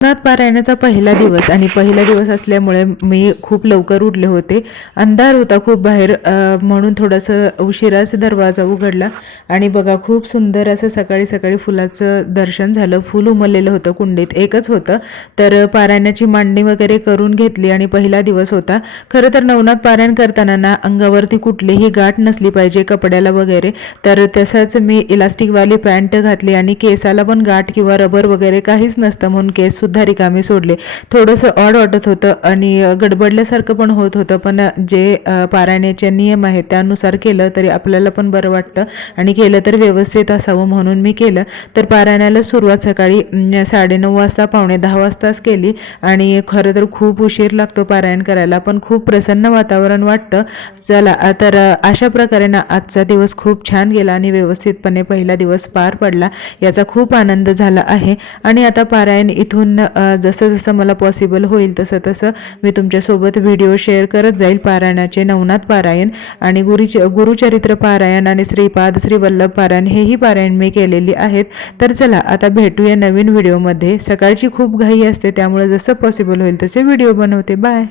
नवनाथ पारायणाचा पहिला दिवस आणि पहिला दिवस असल्यामुळे मी खूप लवकर उठले होते. अंधार होता खूप बाहेर, म्हणून थोडंसं उशिराच दरवाजा उघडला आणि बघा खूप सुंदर असं सकाळी सकाळी फुलाचं दर्शन झालं. फूल उमललेलं होतं, कुंडीत एकच होतं. तर पारायणाची मांडणी वगैरे करून घेतली आणि पहिला दिवस होता. खरं तर नवनाथ पारायण करताना ना अंगावरती कुठलीही गाठ नसली पाहिजे कपड्याला वगैरे, तर तसंच मी इलास्टिकवाली पॅन्ट घातली आणि केसाला पण गाठ किंवा रबर वगैरे काहीच नसतं म्हणून केस सुद्धा रिकामे सोडले. थोडंसं ऑड वाटत होतं आणि गडबडल्यासारखं पण होत होतं, पण जे पारायणाचे नियम आहेत त्यानुसार केलं तरी आपल्याला पण बरं वाटतं आणि केलं तर व्यवस्थित असावं म्हणून मी केलं. तर पारायणाला सुरुवात सकाळी 9:30 वाजता, 9:45 वाजताच केली आणि खरं तर खूप उशीर लागतो पारायण करायला, पण खूप प्रसन्न वातावरण वाटतं. चला तर अशा प्रकारे ना आजचा दिवस खूप छान गेला आणि व्यवस्थितपणे पहिला दिवस पार पडला, याचा खूप आनंद झाला आहे. आणि आता पारायण इथून जसं जसं मला पॉसिबल होईल तसं तसं मी तुमच्यासोबत व्हिडिओ शेअर करत जाईल. पारायणाचे नवनाथ पारायण आणि गुरुचरित्र पारायण आणि श्रीपाद श्रीवल्लभ पारायण हेही पारायण मी केलेली आहेत. तर चला आता भेटूया नवीन व्हिडिओमध्ये. सकाळची खूप घाई असते त्यामुळे जसं पॉसिबल होईल तसे व्हिडिओ बनवते. बाय.